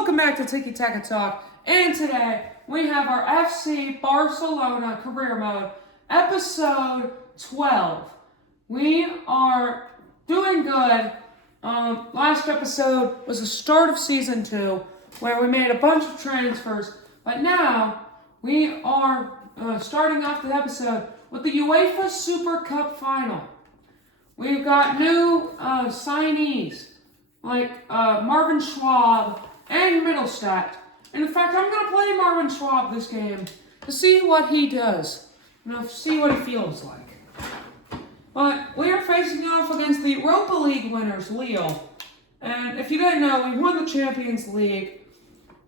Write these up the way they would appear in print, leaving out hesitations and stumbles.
Welcome back to Tiki Taka Talk, and today we have our FC Barcelona Career Mode, episode 12. We are doing good. Last episode was the start of season 2, where we made a bunch of transfers, but now we are starting off the episode with the UEFA SUPER CUP final. We've got new signees like Marvin Schwab and Middlestadt. And in fact, I'm going to play Marvin Schwab this game to see what he does. See what he feels like. But we are facing off against the Europa League winners, Lille. And if you didn't know, we won the Champions League.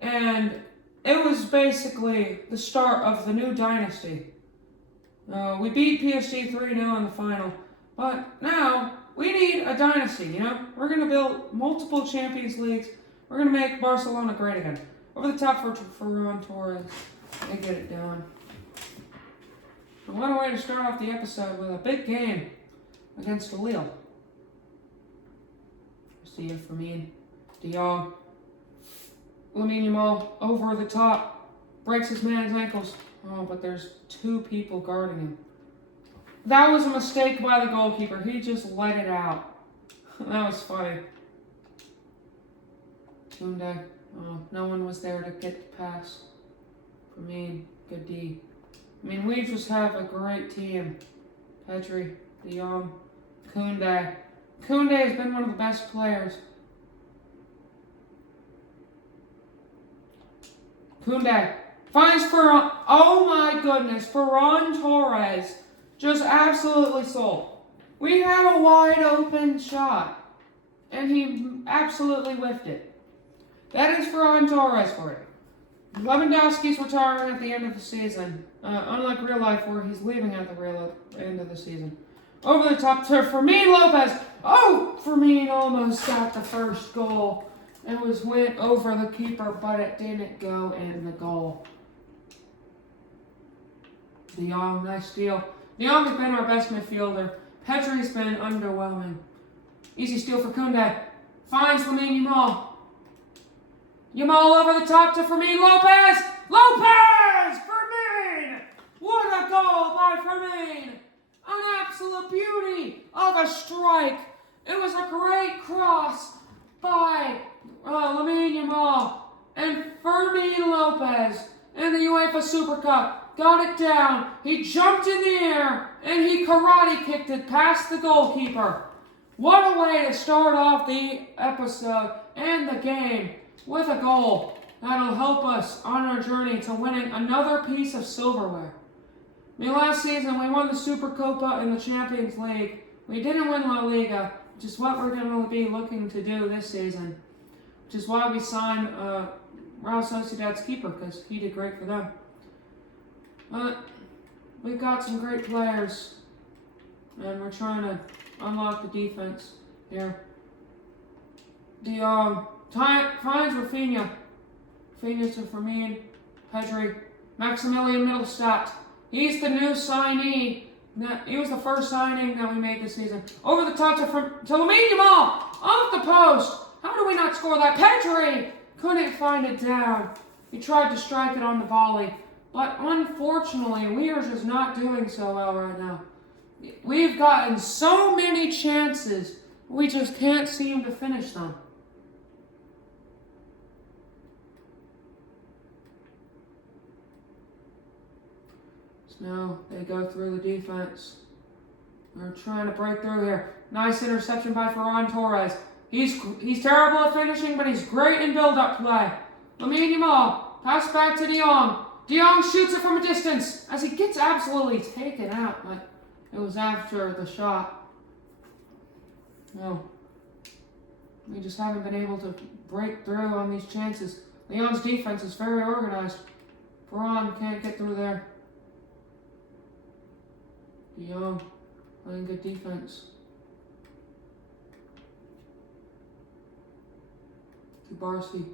And it was basically the start of the new dynasty. We beat PSG 3-0 in the final. But now, we need a dynasty, We're going to build multiple Champions Leagues. We're going to make Barcelona great again. Over the top for Ferran Torres. They get it done. And what a way to start off the episode with a big game against Lille. See it for me. De Jong. Lamine Yamal over the top. Breaks his man's ankles. Oh, but there's two people guarding him. That was a mistake by the goalkeeper. He just let it out. That was funny. Tunde. Oh, no one was there to get the pass. For me, good D. We just have a great team. Pedri, De Jong, Koundé. Koundé has been one of the best players. Koundé finds Ferran. Oh my goodness, Ferran Torres just absolutely sold. We had a wide open shot, and he absolutely whiffed it. That is Ferran Torres for you. Lewandowski's retiring at the end of the season, unlike real life where he's leaving at the end of the season. Over the top to Fermin Lopez. Oh, Fermin almost got the first goal. It went over the keeper, but it didn't go in the goal. De Jong, nice steal. De Jong has been our best midfielder. Pedri's been underwhelming. Easy steal for Koundé. Finds Lamine Yamal. Yamal over the top to Fermin Lopez. Lopez! Fermin! What a goal by Fermin! An absolute beauty of a strike. It was a great cross by Lamine Yamal. And Fermin Lopez in the UEFA Super Cup got it down. He jumped in the air and he karate kicked it past the goalkeeper. What a way to start off the episode and the game with a goal that'll help us on our journey to winning another piece of silverware. Last season we won the Super Copa and the Champions League. We didn't win La Liga, which is what we're going to be looking to do this season. Which is why we signed Real Sociedad's keeper, because he did great for them. But we've got some great players, and we're trying to unlock the defense here. De Jong finds Rafinha. Rafinha to Fermin, Pedri, Maximilian Middlestadt. He's the new signee. He was the first signing that we made this season. Over the top to Lamine Yamal, off the post. How do we not score that? Pedri couldn't find it down. He tried to strike it on the volley, but unfortunately, we are just not doing so well right now. We've gotten so many chances, we just can't seem to finish them. No, they go through the defense. They're trying to break through here. Nice interception by Ferran Torres. He's terrible at finishing, but he's great in build-up play. Lamine Yamal, pass back to De Jong. De Jong shoots it from a distance as he gets absolutely taken out, but it was after the shot. No. We just haven't been able to break through on these chances. Leon's defense is very organized. Ferran can't get through there. De Jong playing good defense. Kubarski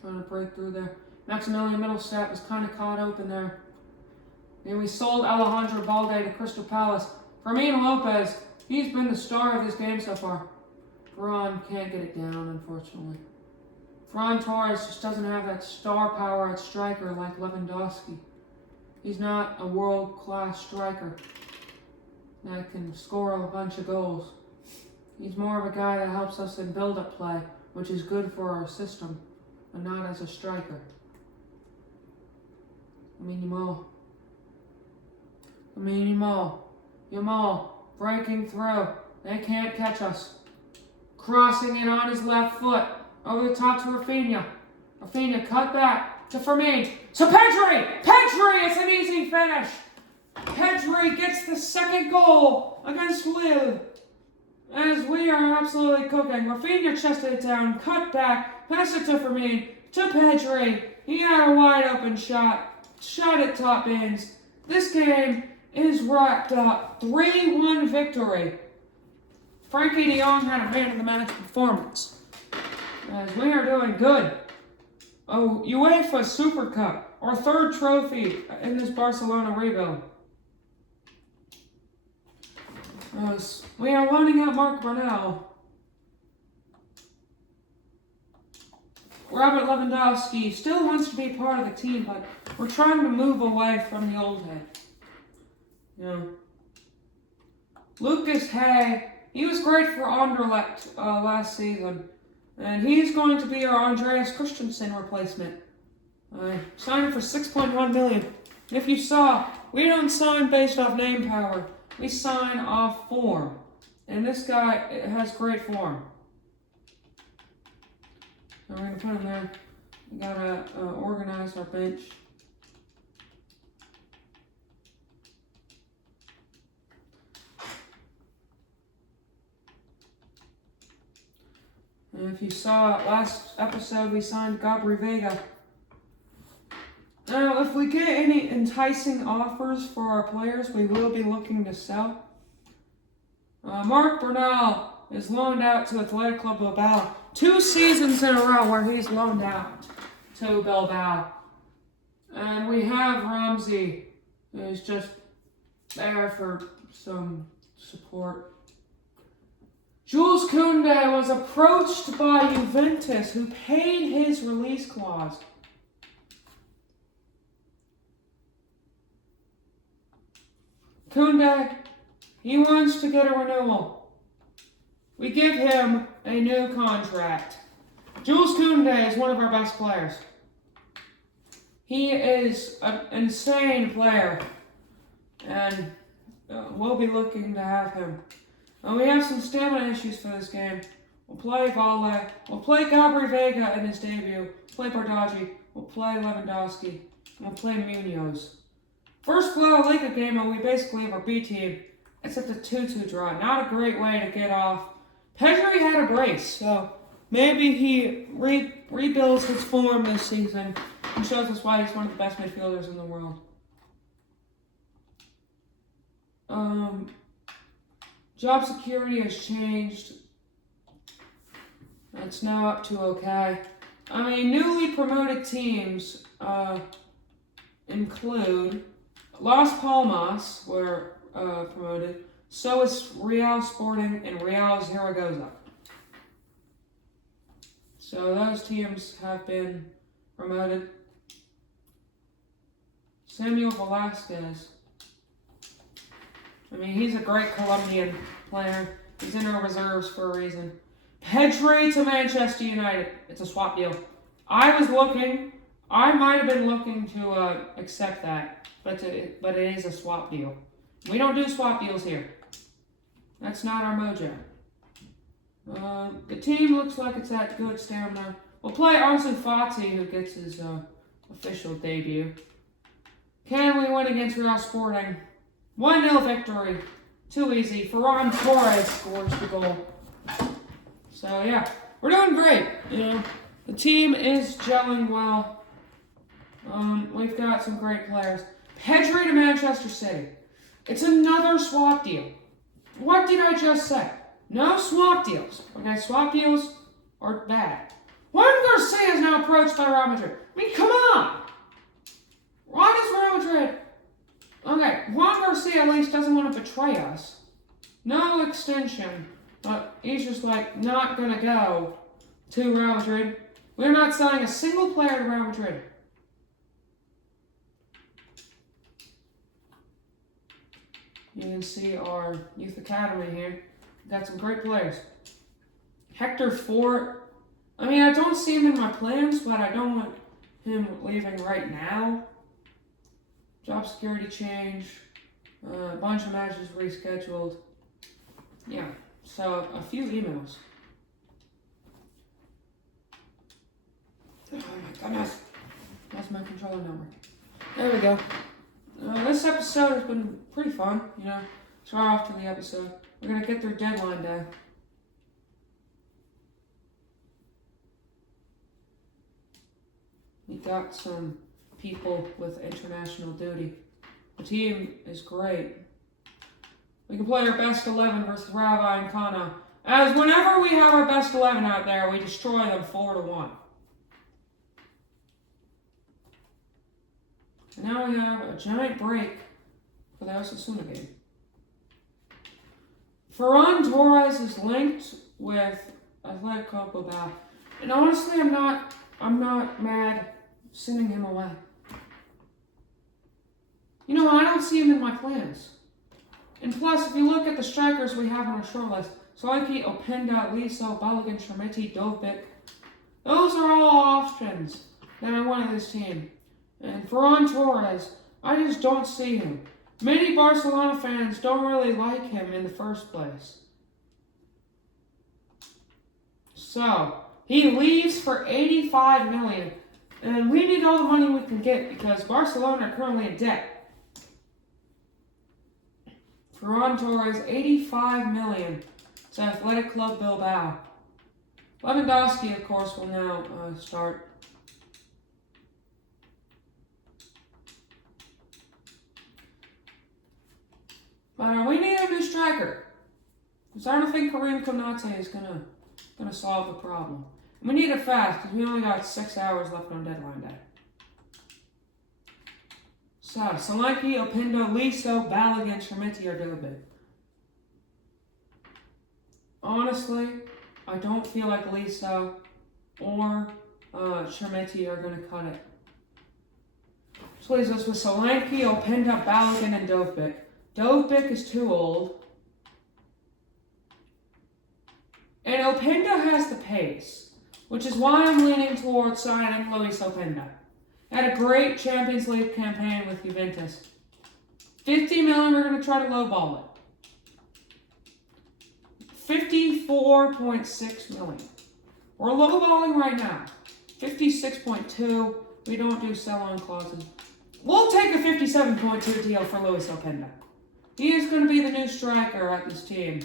trying to break through there. Maximilian Middlestadt was kind of caught open there. And we sold Alejandro Balde to Crystal Palace. Fermin Lopez, he's been the star of this game so far. Ferran can't get it down, unfortunately. Ferran Torres just doesn't have that star power at striker like Lewandowski. He's not a world-class striker that can score a bunch of goals. He's more of a guy that helps us in build-up play, which is good for our system, but not as a striker. Yamal, breaking through. They can't catch us. Crossing it on his left foot, over the top to Rafinha. Rafinha cut back to Fermin, to Pedri! Pedri, it's an easy finish! Pedri gets the second goal against Lille. As we are absolutely cooking. Rafinha chested it down, cut back, passed it to Fermin, to Pedri. He had a wide open shot at top bins. This game is wrapped up. 3-1 victory. Frankie de Jong had a man of the match performance. As we are doing good. Oh, UEFA SUPER CUP, our third trophy in this Barcelona rebuild. We are loaning out Marc Bernal. Robert Lewandowski still wants to be part of the team, but we're trying to move away from the old head. Lucas Hay, he was great for Anderlecht last season, and he's going to be our Andreas Christensen replacement. Signed him for $6.1 million. If you saw, we don't sign based off name power. We sign off form. And this guy has great form. So we're going to put him there. We got to organize our bench. And if you saw last episode, we signed Gabri Vega. Now, if we get any enticing offers for our players, we will be looking to sell. Marc Bernal is loaned out to Athletic Club Bilbao. 2 seasons in a row where he's loaned out to Bilbao. And we have Ramsey, who's just there for some support. Jules Koundé was approached by Juventus, who paid his release clause. Koundé, he wants to get a renewal. We give him a new contract. Jules Koundé is one of our best players. He is an insane player, and we'll be looking to have him. We have some stamina issues for this game. We'll play Valle. We'll play Gabri Vega in his debut. Play Bardghji. We'll play Lewandowski. And we'll play Munoz. First La Liga game, and we basically have our B team. It's at the 2-2 draw. Not a great way to get off. Pedri had a brace, so maybe he rebuilds his form this season and shows us why he's one of the best midfielders in the world. Job security has changed. It's now up to okay. Newly promoted teams include Las Palmas were promoted. So is Real Sporting and Real Zaragoza. So those teams have been promoted. Samuel Velasquez. He's a great Colombian player. He's in our reserves for a reason. Pedri to Manchester United. It's a swap deal. I might have been looking to accept that, but it is a swap deal. We don't do swap deals here. That's not our mojo. The team looks like it's at good stamina. We'll play Ansu Fati, who gets his official debut. Can we win against Real Sporting? 1-0 victory. Too easy. Ferran Torres scores the goal. So yeah, we're doing great. The team is gelling well. We've got some great players. Pedri to Manchester City. It's another swap deal. What did I just say? No swap deals. Okay, swap deals are bad. Juan Garcia is now approached by Real Madrid. Come on! Why does Real Madrid... Okay, Juan Garcia at least doesn't want to betray us. No extension. But he's just not going to go to Real Madrid. We're not selling a single player to Real Madrid. You can see our youth academy here. Got some great players. Hector Fort. I mean, I don't see him in my plans, but I don't want him leaving right now. Job security change. A bunch of matches rescheduled. Yeah, so a few emails. Oh my goodness. That's my controller number. There we go. This episode has been pretty fun, you know. Start off to the episode. We're going to get through deadline day. We got some people with international duty. The team is great. We can play our best 11 versus Ravi and Kano. As whenever we have our best 11 out there, we destroy them 4-1. And now we have a giant break for the Osasuna game. Ferran Torres is linked with Atletico Bilbao. And honestly, I'm not mad sending him away. You know, I don't see him in my plans. And plus, if you look at the strikers we have on our short list, Solanke, Openda, Liso, Balogun, Shermiti, Dovbik, those are all options that I want in this team. And Ferran Torres, I just don't see him. Many Barcelona fans don't really like him in the first place. So, he leaves for $85 million. And we need all the money we can get because Barcelona are currently in debt. Ferran Torres, $85 million to Athletic Club Bilbao. Lewandowski, of course, will now start. But we need a new striker. Because I don't think Karim Konate is gonna solve the problem. And we need it fast because we only got 6 hours left on deadline day. So, Solanke, Openda, Liso, Balogun, Shermiti, or Dovbik. Honestly, I don't feel like Liso or Shermiti are going to cut it. So leaves us with Solanke, Openda, Balogun, and Dovbik. Dovbik is too old. And Openda has the pace, which is why I'm leaning towards signing Luis Openda. Had a great Champions League campaign with Juventus. $50 million, we're going to try to lowball it. $54.6 million. We're lowballing right now. 56.2. We don't do sell-on clauses. We'll take a 57.2 deal for Luis Openda. He is going to be the new striker at this team.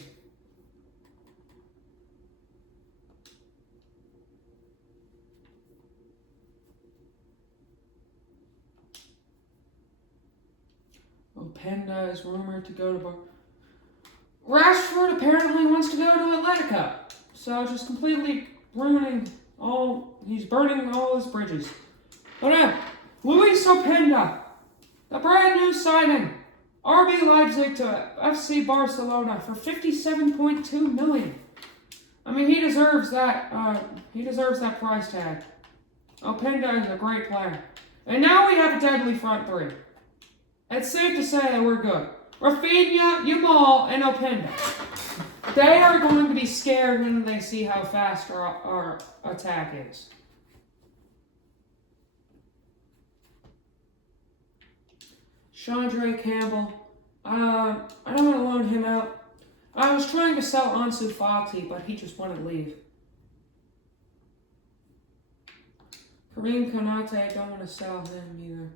Openda is rumored to go to Rashford apparently wants to go to Atletico. So just completely he's burning all his bridges. But Luis Openda, the brand new signing. RB Leipzig to FC Barcelona for $57.2 million. I mean, he deserves that. He deserves that price tag. Openda is a great player. And now we have a deadly front three. It's safe to say that we're good. Rafinha, Yamal, and Openda. They are going to be scared when they see how fast our attack is. Chandra Campbell. I don't want to loan him out. I was trying to sell Ansu Fati, but he just wanted to leave. Karim Konate, I don't want to sell him either.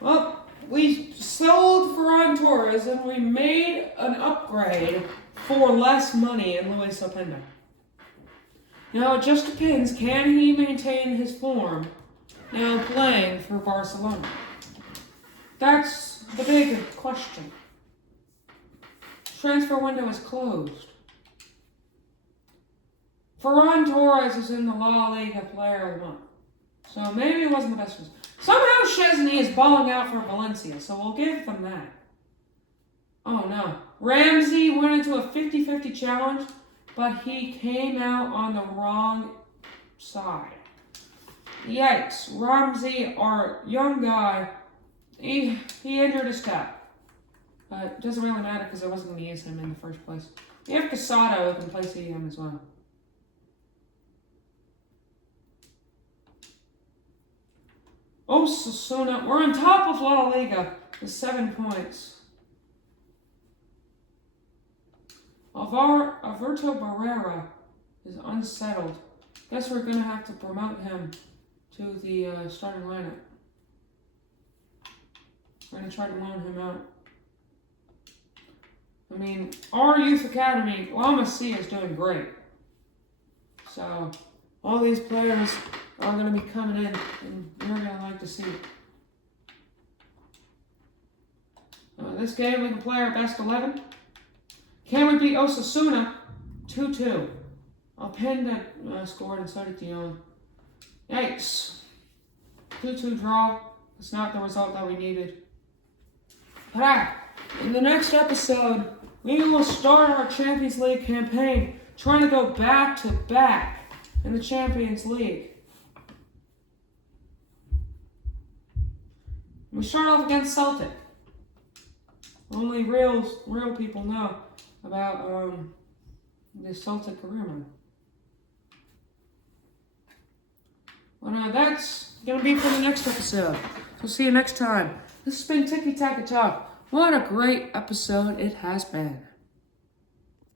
Well, we sold Ferran Torres and we made an upgrade for less money in Luis Openda. Now, it just depends, can he maintain his form now playing for Barcelona? That's the big question. Transfer window is closed. Ferran Torres is in the La Liga Player of the Month. So maybe it wasn't the best one. Somehow Szczesny is balling out for Valencia, so we'll give them that. Oh no, Ramsey went into a 50-50 challenge, but he came out on the wrong side. Yikes. Ramsey, our young guy, he injured his cap. But it doesn't really matter because I wasn't going to use him in the first place. We have Casado who can play CM as well. Osasuna, we're on top of La Liga with 7 points. Alberto Barrera is unsettled. Guess we're going to have to promote him to the starting lineup. We're going to try to loan him out. I mean, our youth academy, La Masia is doing great. So, all these players are going to be coming in, and you're going to like to see it. This game, we can play our best 11. Can we beat Osasuna? 2-2. Alpenda scored and so did Dion. Yikes. 2-2 draw. It's not the result that we needed. But in the next episode, we will start our Champions League campaign, trying to go back-to-back in the Champions League. We start off against Celtic. Only real people know about the Celtic career. Well, that's going to be for the next episode. So see you next time. This has been Tiki Taka Talk. What a great episode it has been.